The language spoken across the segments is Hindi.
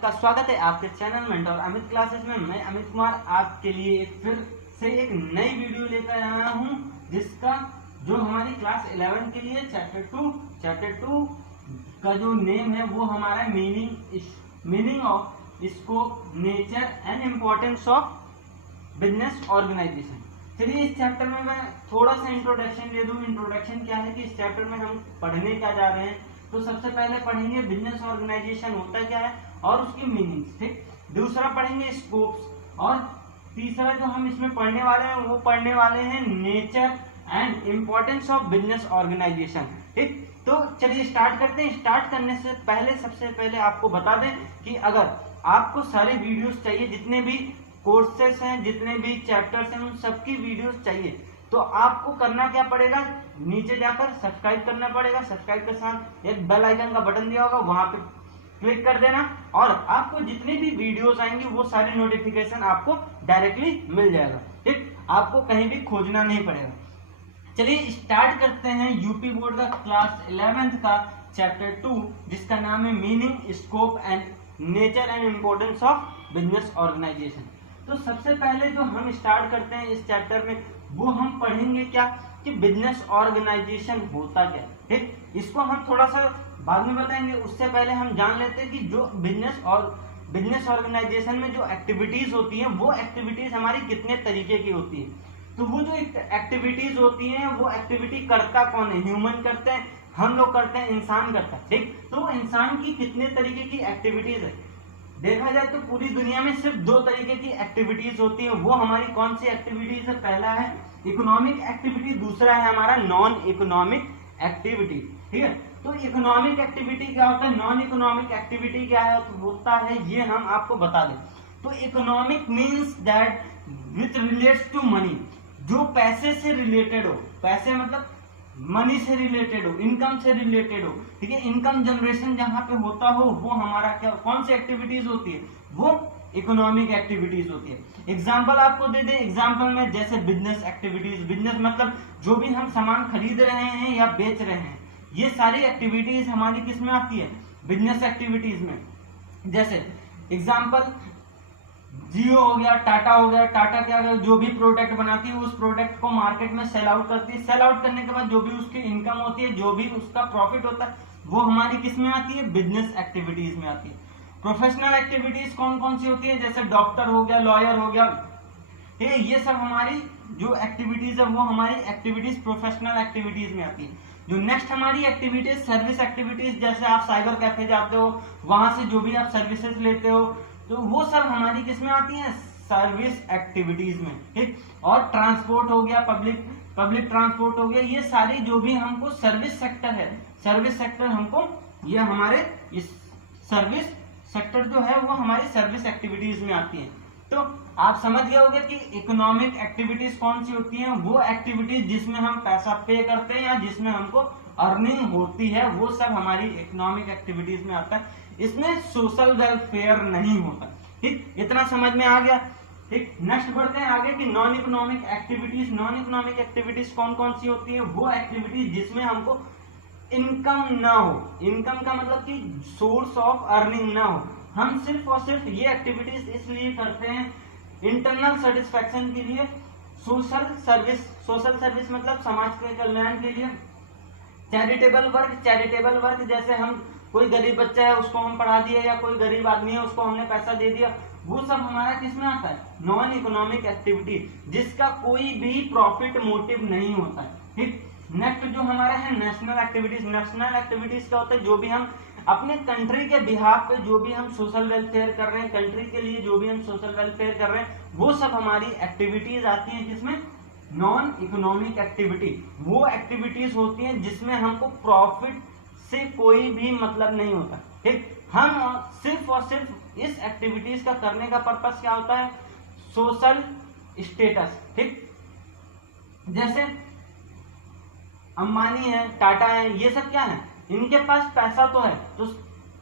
सबका स्वागत है आपके चैनल मेंटर अमित क्लासेस में। मैं अमित कुमार आपके लिए फिर से एक नई वीडियो लेकर आया हूं, जिसका जो हमारी क्लास 11 के लिए चैप्टर 2 का जो नेम है वो हमारा meaning of scope, nature and importance of business organisation. चलिए इस चैप्टर में मैं थोड़ा सा इंट्रोडक्शन दे दूं। इंट्रोडक्शन क्या है कि इस चैप्टर में हम पढ़ने क्या जा रहे हैं। तो सबसे पहले पढ़ेंगे बिजनेस ऑर्गेनाइजेशन होता क्या है और उसकी मीनिंग्स, ठीक। दूसरा पढ़ेंगे स्कोप्स, और तीसरा जो हम इसमें पढ़ने वाले हैं वो पढ़ने वाले हैं nature and importance of business organisation, ठीक। तो चलिए स्टार्ट करते हैं। स्टार्ट करने से पहले सबसे पहले आपको बता दें कि अगर आपको सारे वीडियोस चाहिए, जितने भी कोर्सेस हैं, जितने भी चैप्टर्स हैं, उन सबकी वीडियोस चाहिए, तो आपको करना क्या पड़ेगा, नीचे जाकर सब्सक्राइब करना पड़ेगा। सब्सक्राइब के साथ एक बेल आइकन का बटन दिया होगा, वहां पे क्लिक कर देना, और आपको जितनी भी वीडियोस आएंगी वो सारी नोटिफिकेशन आपको डायरेक्टली मिल जाएगा, ठीक। आपको कहीं भी खोजना नहीं पड़ेगा। चलिए स्टार्ट करते हैं यूपी बोर्ड का क्लास 11th का चैप्टर 2, जिसका नाम है meaning, scope and nature and importance of business organisation. तो सबसे पहले जो हम स्टार्ट करते हैं इस चैप्टर में, वो हम पढ़ेंगे क्या कि बिजनेस ऑर्गेनाइजेशन होता क्या है, ठीक। इसको हम थोड़ा सा बाद में बताएंगे। उससे पहले हम जान लेते हैं कि जो बिजनेस ऑर्गेनाइजेशन में जो एक्टिविटीज होती है, वो एक्टिविटीज हमारी कितने तरीके की होती है। तो वो जो एक्टिविटीज होती है, वो एक्टिविटी करता कौन है, ह्यूमन करते हैं, हम लोग करते हैं, इंसान करता है, ठीक। तो इंसान की कितने तरीके की एक्टिविटीज है, देखा जाए तो पूरी दुनिया में सिर्फ 2 तरीके की एक्टिविटीज होती है। वो हमारी कौन सी एक्टिविटीज है, पहला है इकोनॉमिक एक्टिविटी, दूसरा है हमारा नॉन इकोनॉमिक एक्टिविटी, ठीक है। तो इकोनॉमिक एक्टिविटी क्या होता है, नॉन इकोनॉमिक एक्टिविटी क्या है होता है, ये हम आपको बता दें। तो economic means that which relates to money, जो पैसे से रिलेटेड हो, पैसे मतलब मनी से रिलेटेड हो, इनकम से रिलेटेड हो, ठीक है। इनकम जनरेशन जहां पे होता हो, वो हमारा क्या, कौन सी एक्टिविटीज होती है, वो इकोनॉमिक एक्टिविटीज होती है। एग्जांपल आपको दे दे, एग्जांपल में जैसे बिजनेस एक्टिविटीज, बिजनेस मतलब जो भी हम सामान खरीद रहे हैं या बेच रहे हैं, ये सारी एक्टिविटीज हमारी किस में आती है, बिजनेस एक्टिविटीज में। जैसे एग्जांपल जियो हो गया, टाटा हो गया। टाटा क्या है, जो भी प्रोडक्ट बनाती है उस प्रोडक्ट को मार्केट में सेल आउट करती है। सेल आउट करने के बाद जो भी उसकी इनकम होती है, जो भी उसका प्रॉफिट होता है, वो हमारी किस में आती है, बिजनेस एक्टिविटीज में आती है। प्रोफेशनल एक्टिविटीज कौन कौन सी होती है, जैसे डॉक्टर हो गया, लॉयर हो गया, ठीक है। ये सब हमारी जो एक्टिविटीज है वो हमारी एक्टिविटीज प्रोफेशनल एक्टिविटीज में आती है। जो नेक्स्ट हमारी एक्टिविटीज सर्विस एक्टिविटीज, जैसे आप साइबर कैफे जाते हो, वहां से जो भी आप सर्विसेज लेते हो, तो वो सब हमारी किस में आती है, सर्विस एक्टिविटीज में, ठीक। और ट्रांसपोर्ट हो गया, पब्लिक ट्रांसपोर्ट हो गया, ये सारी जो भी हमको सर्विस सेक्टर है, सर्विस सेक्टर हमको, ये हमारे इस सर्विस सेक्टर जो है वो हमारी सर्विस एक्टिविटीज में आती है। तो आप समझ गए होंगे कि इकोनॉमिक एक्टिविटीज कौन सी होती हैं, वो एक्टिविटीज जिसमें हम पैसा पे करते हैं या जिसमें हमको अर्निंग होती है, वो सब हमारी इकोनॉमिक एक्टिविटीज में आता है। इसमें सोशल वेलफेयर नहीं होता, ठीक। इतना समझ में आ गया, ठीक। नेक्स्ट बढ़ते हैं आगे कि non economic activities. Non economic activities कौन कौन सी होती है, वो एक्टिविटीज जिसमें हमको इनकम ना हो, इनकम का मतलब कि सोर्स ऑफ अर्निंग ना हो। हम सिर्फ और सिर्फ ये एक्टिविटीज इसलिए करते हैं इंटरनल सेटिस्फैक्शन के लिए, सोशल सर्विस मतलब समाज के कल्याण के लिए। चैरिटेबल वर्क जैसे हम कोई गरीब बच्चा है उसको हम पढ़ा दिए, या कोई गरीब आदमी है उसको हमने पैसा दे दिया, वो सब हमारा किस में आता है, नॉन इकोनॉमिक एक्टिविटी, जिसका कोई भी प्रॉफिट मोटिव नहीं होता है, ठीक। नेक्स्ट जो हमारा है नेशनल एक्टिविटीज। नेशनल एक्टिविटीज क्या होता है, जो भी हम अपने कंट्री के बिहाफ पे जो भी हम सोशल वेलफेयर कर रहे हैं, कंट्री के लिए जो भी हम सोशल वेलफेयर कर रहे हैं, वो सब हमारी एक्टिविटीज आती हैं किसमें, नॉन इकोनॉमिक एक्टिविटी। वो एक्टिविटीज होती हैं जिसमें हमको प्रॉफिट से कोई भी मतलब नहीं होता, ठीक। हम सिर्फ और सिर्फ इस एक्टिविटीज का करने का पर्पस क्या होता है, सोशल स्टेटस, ठीक। जैसे अंबानी है, टाटा है, ये सब क्या है, इनके पास पैसा तो है, तो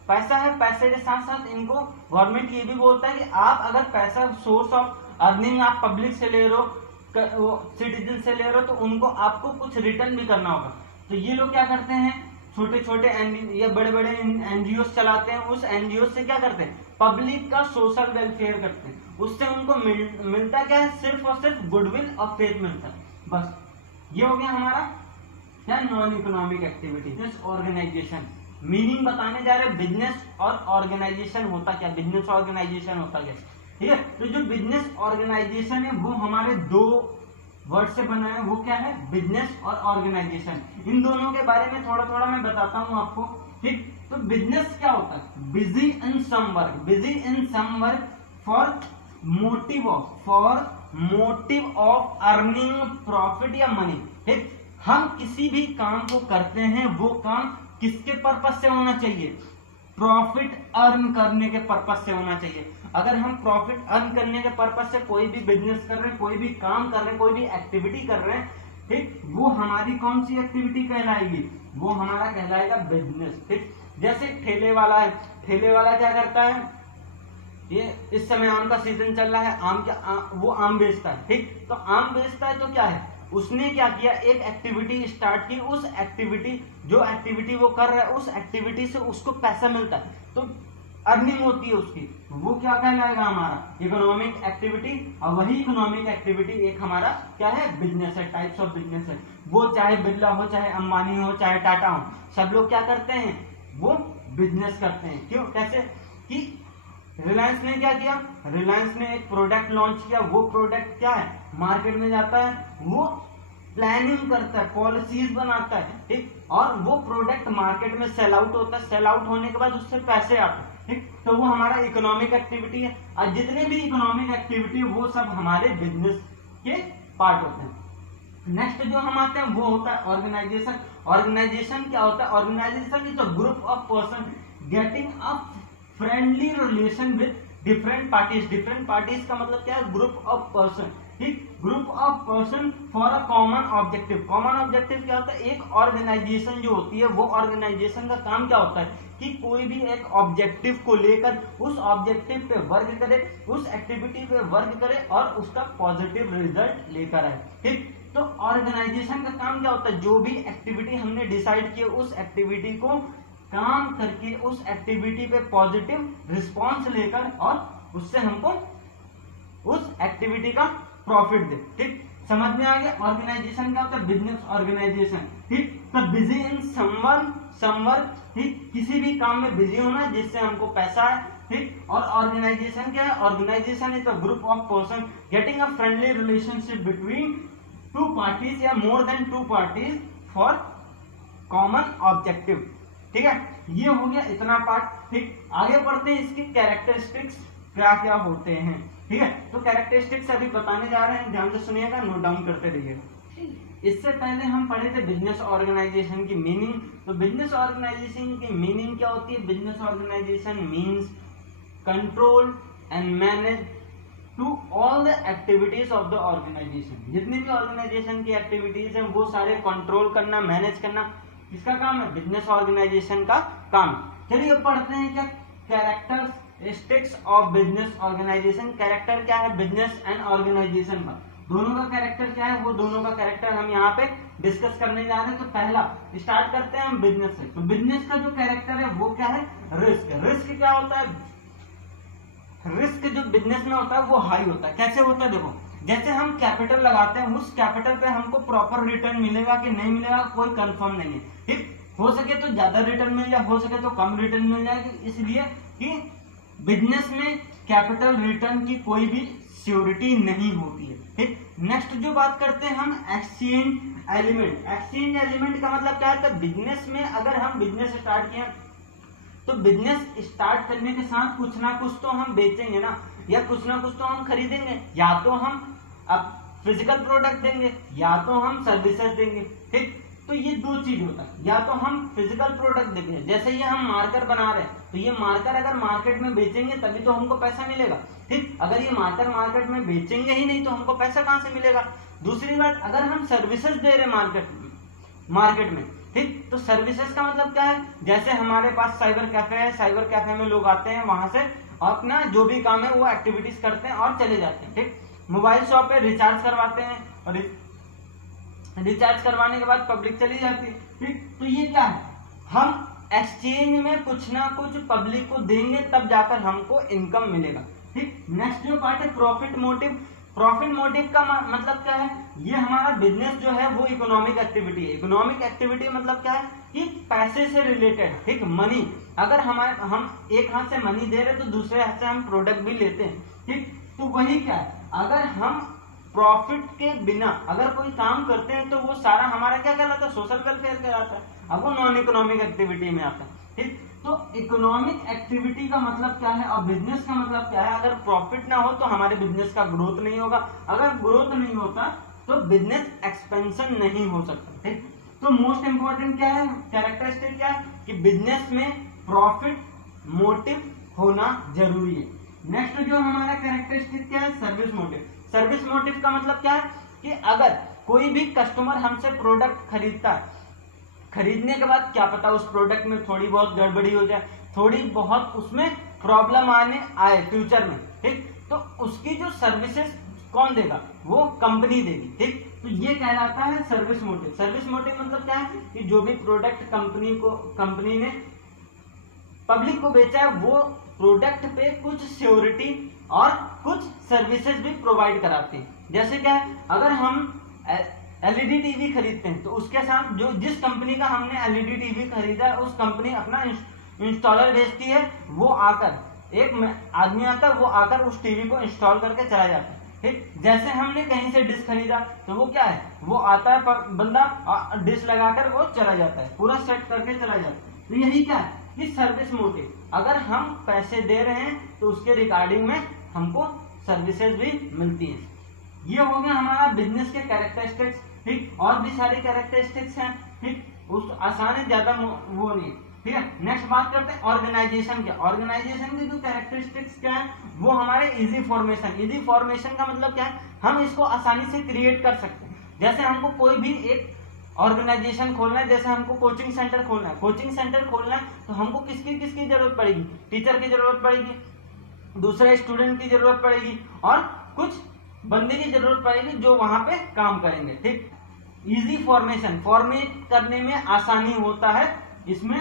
पैसा है, पैसे के साथ साथ इनको गवर्नमेंट ये भी बोलता है कि आप अगर पैसा सोर्स ऑफ अर्निंग आप पब्लिक से ले रहे हो, सिटीजन से ले रहे हो, तो उनको आपको कुछ रिटर्न भी करना होगा। तो ये लोग क्या करते हैं, छोटे छोटे या बड़े बड़े एनजीओ चलाते हैं, उस एनजीओ से क्या करते हैं, पब्लिक का सोशल वेलफेयर करते हैं, उससे उनको मिलता क्या है, सिर्फ और सिर्फ गुडविल और फेथ मिलता है। बस ये हो गया हमारा क्या, non economic activity. Business organisation, meaning बताने जा रहे हैं बिजनेस और ऑर्गेनाइजेशन होता क्या, बिजनेस ऑर्गेनाइजेशन होता क्या, ठीक है। तो जो बिजनेस ऑर्गेनाइजेशन है वो हमारे दो वर्ड से बना है, वो क्या है, बिजनेस और ऑर्गेनाइजेशन। इन दोनों के बारे में थोड़ा थोड़ा मैं बताता हूं आपको, ठीक। तो बिजनेस क्या होता है, busy in some work, busy in some work for motive of earning profit या मनी, ठीक। हम किसी भी काम को करते हैं, वो काम किसके पर्पस से होना चाहिए, प्रॉफिट अर्न करने के पर्पस से होना चाहिए। अगर हम प्रॉफिट अर्न करने के पर्पस से कोई भी बिजनेस कर रहे हैं, कोई भी काम कर रहे हैं, कोई भी एक्टिविटी कर रहे हैं, ठीक, वो हमारी कौन सी एक्टिविटी कहलाएगी, वो हमारा कहलाएगा बिजनेस, ठीक। जैसे ठेले वाला है, ठेले वाला क्या करता है, ये इस समय आम का सीजन चल रहा है, वो आम बेचता है, ठीक। तो आम बेचता है तो क्या है, उसने क्या किया, एक एक्टिविटी स्टार्ट की, उस एक्टिविटी जो एक्टिविटी वो कर रहा है, उस एक्टिविटी से उसको पैसा मिलता है, तो अर्निंग होती है उसकी, वो क्या कहलाएगा, हमारा इकोनॉमिक एक्टिविटी। और वही इकोनॉमिक एक्टिविटी एक हमारा क्या है, बिजनेस है, टाइप्स ऑफ बिजनेस है। वो चाहे बिरला हो, चाहे अंबानी हो, चाहे टाटा हो, सब लोग क्या करते हैं, वो बिजनेस करते हैं। क्यों, कैसे कि रिलायंस ने क्या किया, रिलायंस ने एक प्रोडक्ट लॉन्च किया, वो प्रोडक्ट क्या है, मार्केट में जाता है, वो प्लानिंग करता है, पॉलिसीज बनाता है, ठीक, और वो प्रोडक्ट मार्केट में सेल आउट होता है, सेल आउट होने के बाद उससे पैसे आते हैं, ठीक। तो वो हमारा इकोनॉमिक एक्टिविटी है। और जितने भी इकोनॉमिक एक्टिविटी वो सब हमारे बिजनेस के पार्ट होते हैं। नेक्स्ट जो हम आते हैं वो होता है ऑर्गेनाइजेशन। ऑर्गेनाइजेशन क्या होता है, organisation is a group of person getting a friendly relation with different parties. Different parties का मतलब क्या है, ग्रुप ऑफ पर्सन, ठीक, group of person for a common objective. Common objective क्या होता है, एक ऑर्गेनाइजेशन जो होती है, वो ऑर्गेनाइजेशन का काम क्या होता है कि कोई भी एक ऑब्जेक्टिव को लेकर उस ऑब्जेक्टिव पे वर्क करे, उस एक्टिविटी पे वर्क करे और उसका पॉजिटिव रिजल्ट लेकर आए, ठीक। तो ऑर्गेनाइजेशन का काम क्या होता है, जो भी एक्टिविटी हमने डिसाइड किया, उस एक्टिविटी को काम करके उस एक्टिविटी पे पॉजिटिव रिस्पॉन्स लेकर और उससे हमको उस एक्टिविटी का प्रॉफिट दे, ठीक। समझ में आ गया। ऑर्गेनाइजेशन क्या होता है, बिजनेस ऑर्गेनाइजेशन, ठीक। तो बिजी इन समवर्क, ठीक, किसी भी काम में बिजी होना जिससे हमको पैसा है, ठीक। और ऑर्गेनाइजेशन क्या है, organisation is a group of person getting a friendly relationship between two parties या more than two parties for common objective, ठीक है। ये हो गया इतना पार्ट, ठीक। आगे बढ़ते हैं, इसके कैरेक्टरिस्टिक्स क्या क्या होते हैं, ठीक है। तो कैरेक्टरिस्टिक्स अभी बताने जा रहे हैं, ध्यान से सुनिएगा, नोट डाउन करते रहिएगा। इससे पहले हम पढ़े थे बिजनेस ऑर्गेनाइजेशन की मीनिंग। तो बिजनेस ऑर्गेनाइजेशन की मीनिंग क्या होती है, business organisation means control and manage to all the activities of the organisation. जितनी भी ऑर्गेनाइजेशन की एक्टिविटीज है वो सारे कंट्रोल करना, मैनेज करना, किसका काम है, बिजनेस ऑर्गेनाइजेशन का काम। चलिए अब पढ़ते हैं क्या characteristics of business organisation. Character क्या है बिजनेस एंड ऑर्गेनाइजेशन का, दोनों का कैरेक्टर क्या है, वो दोनों का कैरेक्टर हम यहाँ पे डिस्कस करने जा रहे हैं। तो पहला स्टार्ट करते हैं हम बिजनेस से। तो बिजनेस का जो कैरेक्टर है वो क्या है, रिस्क। रिस्क क्या होता है, रिस्क जो बिजनेस में होता है वो हाई होता है। कैसे होता है, देखो जैसे हम कैपिटल लगाते हैं, उस कैपिटल पे हमको प्रॉपर रिटर्न मिलेगा कि नहीं मिलेगा कोई कंफर्म नहीं है, ठीक। हो सके तो ज्यादा रिटर्न मिल जाए, हो सके तो कम रिटर्न मिल जाए, इसलिए कि बिजनेस में कैपिटल रिटर्न की कोई भी सिक्योरिटी नहीं होती है, ठीक। नेक्स्ट जो बात करते हैं हम एक्सचेंज एलिमेंट। एक्सचेंज एलिमेंट का मतलब क्या है, बिजनेस में अगर हम बिजनेस स्टार्ट किए तो बिजनेस स्टार्ट करने के साथ कुछ ना कुछ तो हम बेचेंगे ना, या कुछ ना कुछ तो हम खरीदेंगे, या तो हम अब फिजिकल प्रोडक्ट देंगे या तो हम सर्विसेज देंगे, ठीक। तो ये दो चीज होता है, या तो हम फिजिकल प्रोडक्ट देंगे, जैसे ये हम मार्कर बना रहे हैं तो ये मार्कर अगर मार्केट में बेचेंगे तभी तो हमको पैसा मिलेगा, ठीक। अगर ये मार्कर मार्केट में बेचेंगे ही नहीं तो हमको पैसा कहाँ से मिलेगा। दूसरी बात, अगर हम सर्विसेज दे रहे मार्केट में, ठीक, तो सर्विसेज का मतलब क्या है, जैसे हमारे पास साइबर कैफे है, साइबर कैफे में लोग आते हैं, वहां से अपना जो भी काम है वो एक्टिविटीज करते हैं और चले जाते हैं, ठीक। मोबाइल शॉप पे रिचार्ज करवाते हैं और रिचार्ज करवाने के बाद पब्लिक चली जाती है, ठीक। तो ये क्या है, हम एक्सचेंज में कुछ ना कुछ पब्लिक को देंगे, तब जाकर हमको इनकम मिलेगा। ठीक, नेक्स्ट जो पार्ट है प्रॉफिट मोटिव। प्रॉफिट मोटिव का मतलब क्या है? ये हमारा बिजनेस जो है वो इकोनॉमिक एक्टिविटी है। इकोनॉमिक एक्टिविटी मतलब क्या है कि पैसे से रिलेटेड, ठीक, मनी। अगर हम एक हाथ से मनी दे रहे तो दूसरे हाथ से हम प्रोडक्ट भी लेते हैं, ठीक। तो वही क्या है, अगर हम प्रॉफिट के बिना अगर कोई काम करते हैं तो वो सारा हमारा क्या कहलाता है? सोशल वेलफेयर कहलाता है। अब वो नॉन इकोनॉमिक एक्टिविटी में आता है, ठीक। तो इकोनॉमिक एक्टिविटी का मतलब क्या है और बिजनेस का मतलब क्या है? अगर प्रॉफिट ना हो तो हमारे बिजनेस का ग्रोथ नहीं होगा, अगर ग्रोथ नहीं होता तो बिजनेस एक्सपेंशन नहीं हो सकता, ठीक। तो मोस्ट इंपॉर्टेंट क्या है, कैरेक्टरिस्टिक क्या है कि बिजनेस में प्रॉफिट मोटिव होना जरूरी है। नेक्स्ट जो हमारा कैरेक्टरिस्टिक क्या है? Service motive. सर्विस मोटिव का मतलब क्या है कि अगर कोई भी कस्टमर हमसे प्रोडक्ट खरीदता है, खरीदने के बाद क्या पता उस प्रोडक्ट में थोड़ी बहुत गड़बड़ी हो जाए, थोड़ी बहुत उसमें प्रॉब्लम आए फ्यूचर में, ठीक। तो उसकी जो सर्विसेज कौन देगा? वो कंपनी देगी, ठीक। तो ये कहलाता है सर्विस मोटिव। सर्विस मोटिव मतलब क्या है कि जो भी प्रोडक्ट कंपनी ने पब्लिक को बेचा है वो प्रोडक्ट पे कुछ सिक्योरिटी और कुछ सर्विसेज भी प्रोवाइड कराती है। जैसे क्या है, अगर हम एलईडी टीवी खरीदते हैं तो उसके साथ जिस कंपनी का हमने एलईडी टीवी खरीदा है उस कंपनी अपना इंस्टॉलर भेजती है, वो आकर एक आदमी आता है, वो आकर उस टीवी को इंस्टॉल करके चला जाता है, ठीक। जैसे हमने कहीं से डिश खरीदा तो वो क्या है, वो आता है बंदा डिश लगाकर वो चला जाता है, पूरा सेट करके चला जाता है। तो यही क्या है कि सर्विस मोटिव, अगर हम पैसे दे रहे हैं तो उसके रिगार्डिंग में हमको सर्विसेज भी मिलती है। ये हो गया हमारा बिजनेस के कैरेक्टरिस्टिक्स, ठीक। और भी सारे कैरेक्टरिस्टिक्स हैं, ठीक, उस आसान है, ज्यादा वो नहीं, ठीक है। नेक्स्ट बात करते हैं ऑर्गेनाइजेशन के। ऑर्गेनाइजेशन की जो कैरेक्टरिस्टिक्स क्या है वो हमारे इजी फॉर्मेशन। इजी फॉर्मेशन का मतलब क्या है, हम इसको आसानी से क्रिएट कर सकते हैं। जैसे हमको कोई भी एक ऑर्गेनाइजेशन खोलना है, जैसे हमको कोचिंग सेंटर खोलना है, कोचिंग सेंटर खोलना है तो हमको किसकी जरूरत पड़ेगी? टीचर की जरूरत पड़ेगी, दूसरे स्टूडेंट की जरूरत पड़ेगी और कुछ बंदे की जरूरत पड़ेगी जो वहां पे काम करेंगे, ठीक। इजी फॉर्मेशन, फॉर्मेट करने में आसानी होता है इसमें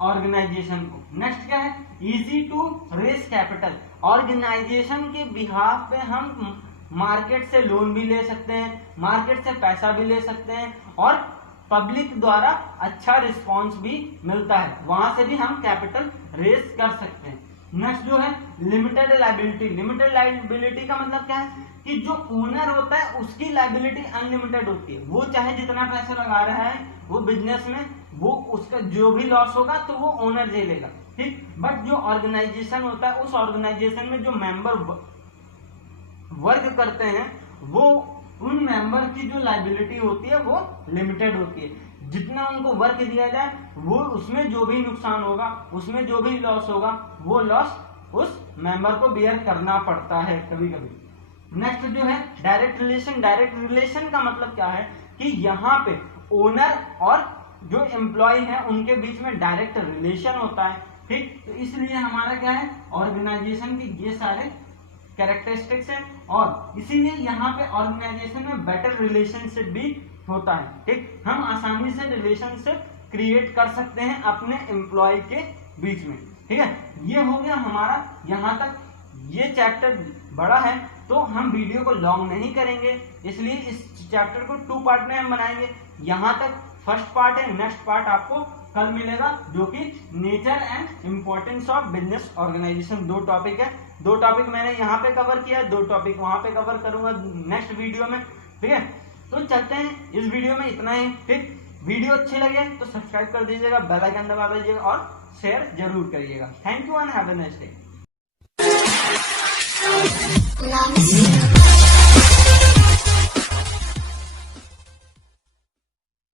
ऑर्गेनाइजेशन को। नेक्स्ट क्या है, easy to raise capital. Organisation के बिहाफ पे हम मार्केट से लोन भी ले सकते हैं, मार्केट से पैसा भी ले सकते हैं और पब्लिक द्वारा अच्छा रिस्पांस भी मिलता है, वहां से भी हम कैपिटल रेज कर सकते हैं। नेक्स्ट जो है लिमिटेड लायबिलिटी। लिमिटेड लायबिलिटी का मतलब क्या है कि जो ओनर होता है उसकी लायबिलिटी अनलिमिटेड होती है, वो चाहे जितना पैसा लगा रहा है वो बिजनेस में, वो उसका जो भी लॉस होगा तो वो ओनर झेलेगा, ठीक। बट जो ऑर्गेनाइजेशन होता है उस ऑर्गेनाइजेशन में जो मेंबर वर्क करते हैं वो उन मेंबर की जो लायबिलिटी होती है वो लिमिटेड होती है। जितना उनको वर्क दिया जाए वो उसमें जो भी नुकसान होगा, उसमें जो भी लॉस होगा, वो लॉस उस मेंबर को बियर करना पड़ता है कभी कभी। नेक्स्ट जो है डायरेक्ट रिलेशन। डायरेक्ट रिलेशन का मतलब क्या है कि यहाँ पे ओनर और जो एम्प्लॉय है उनके बीच में डायरेक्ट रिलेशन होता है, ठीक। तो इसलिए हमारा क्या है, ऑर्गेनाइजेशन की ये सारे कैरेक्टरिस्टिक्स है और इसीलिए यहाँ पे ऑर्गेनाइजेशन में बेटर रिलेशनशिप भी होता है, ठीक। हम आसानी से रिलेशनशिप क्रिएट कर सकते हैं अपने एम्प्लॉय के बीच में, ठीक है। ये हो गया हमारा यहाँ तक। ये चैप्टर बड़ा है तो हम वीडियो को लॉन्ग नहीं करेंगे, इसलिए इस चैप्टर को 2 पार्ट में हम बनाएंगे। यहाँ तक फर्स्ट पार्ट है, नेक्स्ट पार्ट आपको कल मिलेगा जो कि nature and importance of business organisation. 2 topic है, 2 टॉपिक मैंने यहाँ पे कवर किया, 2 टॉपिक वहां पे कवर करूंगा नेक्स्ट वीडियो में, ठीक है। तो चलते हैं, इस वीडियो में इतना ही, ठीक। वीडियो अच्छे लगे तो सब्सक्राइब कर दीजिएगा, बेल आइकन दबा दीजिएगा और शेयर जरूर करिएगा। Thank you and have a nice day.